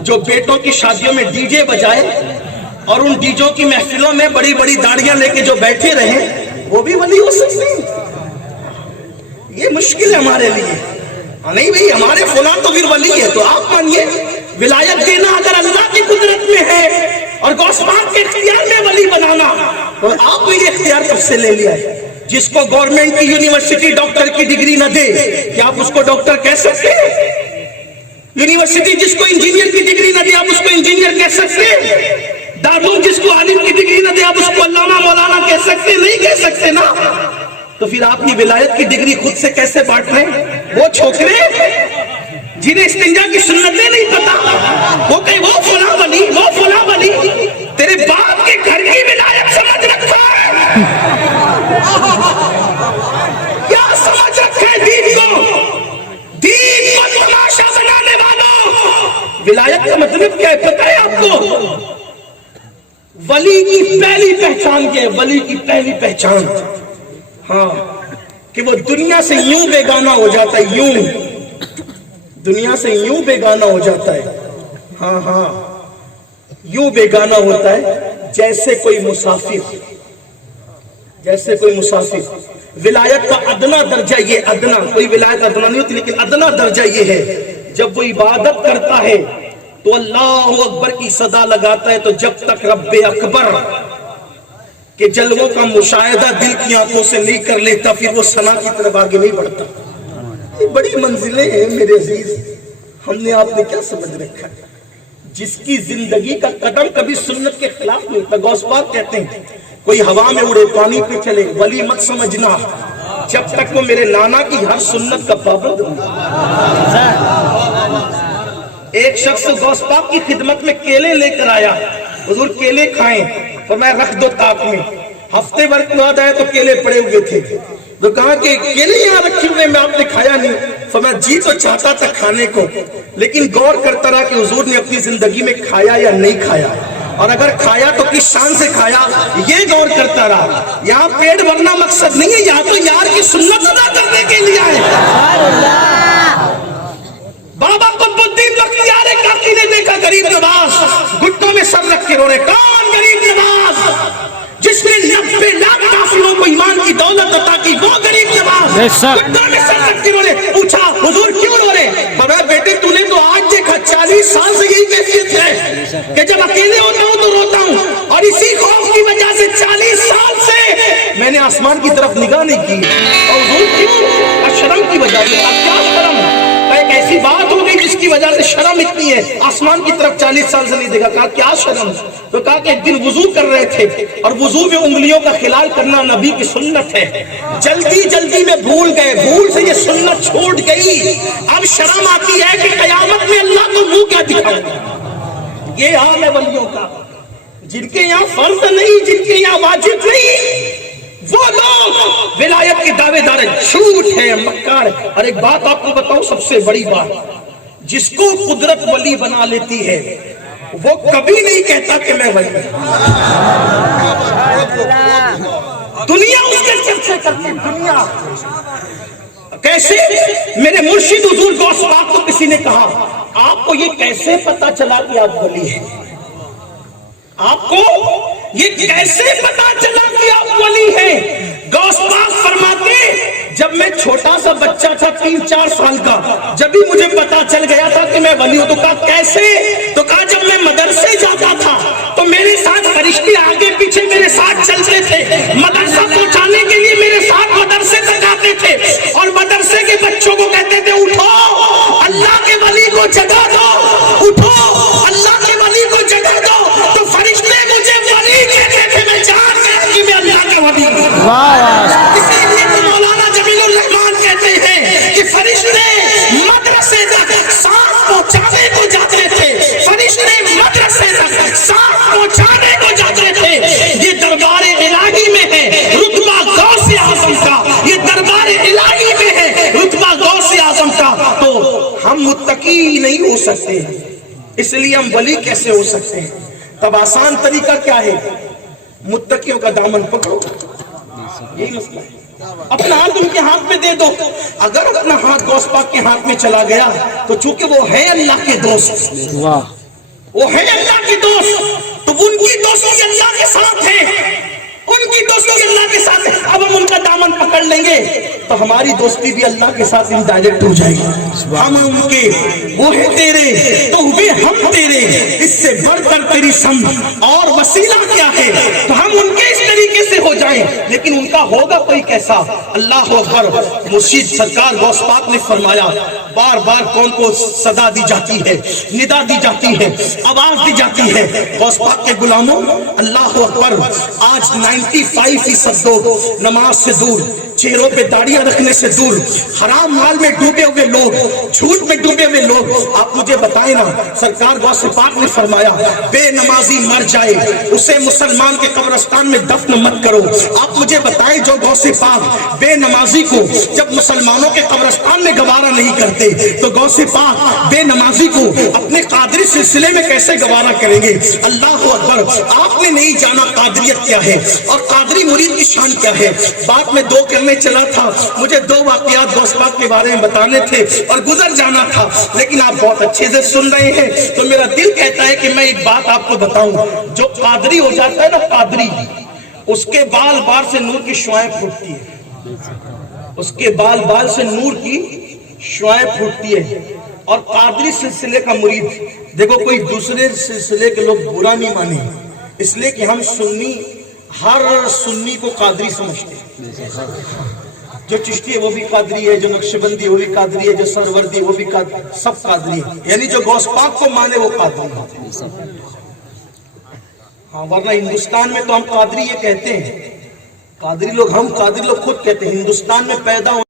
جو بیٹوں کی شادیوں میں ڈی جے بجائے اور ان ڈی جوں کی محفلوں میں بڑی بڑی داڑیاں لے کے جو بیٹھے رہے وہ بھی ولی ہو سکتے ہیں. یہ مشکل ہے ہمارے لیے. نہیں بھئی ہمارے فلاں تو پھر ولی ہے. تو آپ مانیے ولایت دینا اگر اللہ کی قدرت میں ہے اور غوث پاک کے اختیار میں ولی بنانا, تو آپ نے یہ اختیار کب سے لے لیا ہے؟ جس کو گورنمنٹ کی یونیورسٹی ڈاکٹر کی ڈگری نہ دے کیا آپ اس کو ڈاکٹر کہہ سکتے ہیں؟ یونیورسٹی جس کو انجینئر کی ڈگری نہ دے آپ اس کو انجینئر کہہ سکتے ہیں؟ دارالعلوم جس کو عالم کی ڈگری نہ دے آپ اس کو علامہ مولانا کہہ سکتے؟ نہیں کہہ سکتے نا. تو پھر آپ یہ ولایت کی ڈگری خود سے کیسے بانٹ رہے ہیں؟ وہ چھوکرے جنہیں استنجا کی سنتیں نہیں پتا, وہ کہیں وہ فلاں ولی, وہ فلاں ولی. تیرے باپ کے گھر کی ولایت سمجھ رکھا ہے, کیا سمجھ رکھا ہے دین کو؟ دین کو تماشا بنانے والوں, ولایت کا مطلب کیا ہے پتہ ہے آپ کو؟ ولی کی پہلی پہچان کیا ہے؟ ولی کی پہلی پہچان ہاں کہ وہ دنیا سے یوں بیگانہ ہو جاتا ہے, یوں دنیا سے یوں بیگانہ ہو جاتا ہے. ہاں ہاں یوں بیگانہ ہوتا ہے جیسے کوئی مسافر, جیسے کوئی مسافر. ولایت کا ادنا درجہ یہ, ادنا, کوئی ولایت ادنا نہیں ہوتی لیکن ادنا درجہ یہ ہے جب وہ عبادت کرتا ہے تو اللہ اکبر کی صدا لگاتا ہے, تو جب تک رب اکبر کہ جلووں کا مشاہدہ دل کی آنکھوں سے نہیں کر لیتا پھر وہ ثنا کی طرف آگے نہیں بڑھتا. یہ بڑی منزلیں ہیں میرے عزیز. ہم نے آپ نے کیا سمجھ رکھا ہے؟ جس کی زندگی کا قدم کبھی سنت کے خلاف نہیں ہوتا. غوث پاک کہتے ہیں کوئی ہوا میں اڑے پانی پہ چلے ولی مت سمجھنا جب تک وہ میرے نانا کی ہر سنت کا پابند ہو. ایک شخص غوث پاک کی خدمت میں کیلے لے کر آیا, حضور کیلے کھائیں, اور میں رکھ دو تاک میں. ہفتے بھر کے بعد آیا تو کیلے پڑے ہوئے تھے, تو کہا کہ کیلے یہاں رکھے ہوئے میں آپ نے کھایا نہیں. فرمایا جی تو چاہتا تھا کھانے کو لیکن غور کرتا رہا کہ حضور نے اپنی زندگی میں کھایا یا نہیں کھایا, اور اگر کھایا تو کس شان سے کھایا یہ غور کرتا رہا. یہاں پیٹ بھرنا مقصد نہیں ہے, یہاں تو یار کی سنت ادا کرنے کے لیے آئے. بابا قطب الدین بختیار کاکی نے دیکھا غریب نواز گھٹنوں میں سر رکھ کے رو رہے. کون غریب نواز؟ جس نے 90 لاکھ کافروں کو ایمان کی دولت عطا کی, وہ غریب نواز گھٹنوں میں سر رکھ کے رو رہے. پوچھا حضور کیوں رو رہے؟ فرمایا بیٹے تو نے تو آج دیکھا 40 سال سے یہی کیفیت ہے کہ جب اکیلے ہوتا ہوں تو روتا ہوں, اور اسی خوف کی وجہ سے 40 سال سے میں نے آسمان کی طرف نگاہ نہیں کی. اور حضور کیوں؟ شرم کی وجہ سے. اب کیا شرم؟ ایک ایسی بات ہو گئی جس کی وجہ سے شرم اتنی ہے, آسمان کی طرف 40 سال سے نہیں دیکھا. کہا کیا شرم؟ تو کہا کہ ایک دن وضو کر رہے تھے اور وضو میں انگلیوں کا خلال کرنا نبی کی سنت ہے, جلدی جلدی میں بھول گئے, بھول سے یہ سنت چھوٹ گئی. اب شرم آتی ہے کہ قیامت میں اللہ کو منہ کیا دکھاؤں. یہ حال ہے ولیوں کا, جن کے یہاں فرض نہیں, جن کے یہاں واجب نہیں, وہ لوگ ولایت کے دعوے دار ہیں, جھوٹ ہے, مکار ہے. اور ایک بات آپ کو بتاؤں سب سے بڑی بات, جس کو قدرت ولی بنا لیتی ہے وہ کبھی نہیں کہتا کہ میں ولی ہوں. دنیا اس کے چرچے کرتی ہے. دنیا کیسے؟ میرے مرشد حضور غوث پاک کو کسی نے کہا آپ کو یہ کیسے پتا چلا کہ آپ ولی ہیں؟ آپ کو یہ کیسے پتا چلا کہ آپ ولی ہیں؟ غوث پاک فرماتے جب میں چھوٹا سا بچہ تھا 3-4 سال کا, جب بھی مجھے پتا چل گیا تھا کہ میں ولی ہوں. تو کہا کیسے؟ تو کہا جب میں مدرسے جاتا تھا تو میرے ساتھ فرشتے آگے پیچھے میرے ساتھ چلتے تھے, مدرسہ پہنچانے کے لیے میرے ساتھ مدرسے تک آتے تھے, اور مدرسے کے بچوں کو کہتے تھے اٹھو اللہ کے ولی کو جگہ دو, اٹھو اللہ کے ولی کو جگہ دو. تو فرشتے مجھے ولی کہتے تھے, میں جان گیا کہ میں اللہ کا ولی ہوں. اسی لیے تو مولانا جمیل الرحمان کہتے ہیں کہ فرشتے مدرسے تک ساتھ پہنچانے کو جاتے تھے, فرشتے مدرسے تک ساتھ پہنچانے کو جاتے تھے. یہ دربار الہی میں ہے, ہم متقی نہیں ہو سکتے ہیں، اس لیے ہم ولی کیسے ہو سکتے ہیں؟ تب آسان طریقہ کیا ہے؟ متقیوں کا دامن پکڑو، یہی مسئلہ ہے۔ اپنا ہاتھ ان کے ہاتھ میں دے دو۔ اگر اپنا ہاتھ غوث پاک کے ہاتھ میں چلا گیا تو چونکہ وہ ہے اللہ کے دوست، وہ ہے اللہ کے دوست، تو ان کی دوستی اللہ کے ساتھ ہے، ان کی دوستی اللہ کے ساتھ ہے۔ اب ہم ان کا دامن پکڑ لیں گے تو ہماری دوستی بھی اللہ کے ساتھ انڈائریکٹ ہو جائے گی۔ ہم ان کے، وہ ہے تیرے تو ہوئے ہم تیرے، اس سے بڑھ کر تیری سمجھ اور وسیلہ کیا ہے؟ تو ہم ان کے اس طریقے سے ہو جائیں، لیکن ان کا ہوگا کوئی کیسا؟ اللہ اکبر۔ مرشد سرکار غوث پاک نے فرمایا، بار بار قوم کو صدا دی جاتی ہے، ندا دی جاتی ہے، آواز دی جاتی ہے، غوث پاک کے غلاموں اللہ اکبر، آج 95% لوگ نماز سے دور، چہروں پہ داڑیاں رکھنے سے دور، حرام مال میں ڈوبے ہوئے لوگ، جھوٹ میں ڈوبے ہوئے لوگ۔ آپ مجھے بتائیں نا، سرکار غوث پاک نے فرمایا بے نمازی مر جائے اسے مسلمان کے قبرستان میں دفن مت کرو۔ آپ مجھے بتائیں جو غوث پاک بے نمازی کو جب مسلمانوں کے قبرستان میں گوارا نہیں کرتے تو غوث پاک بے نمازی کو اپنے قادری سلسلے میں کیسے گوارا کریں گے؟ اللہ اکبر۔ آپ نے نہیں جانا قادریت کیا ہے اور قادری مرید کی شان کیا ہے۔ بات میں 2 کرنے چلا تھا، مجھے 2 واقعات غوث پاک کے بارے میں بتانے تھے اور گزر جانا تھا، لیکن آپ بہت اچھے سے سن رہے ہیں تو میرا دل کہتا ہے کہ میں ایک بات آپ کو بتاؤں۔ جو قادری ہو جاتا ہے نا قادری، اس کے بال بال سے نور کی شعائیں پھوٹتی ہے، اس کے بال بال سے نور کی شعائیں پھوٹتی ہے۔ اور قادری سلسلے کا مرید، دیکھو کوئی دوسرے سلسلے کے لوگ برا نہیں مانے، اس لیے کہ ہم سنی ہر سنی کو قادری سمجھتے ہیں۔ جو چشتی ہے وہ بھی قادری ہے، جو نقشبندی وہ بھی قادری ہے، جو سروردی وہ بھی قادری، سب قادری ہے، یعنی جو غوث پاک کو مانے وہ قادری ہے۔ ہاں، ورنہ ہندوستان میں تو ہم قادری یہ کہتے ہیں، قادری لوگ، ہم قادری لوگ خود کہتے ہیں ہندوستان میں پیدا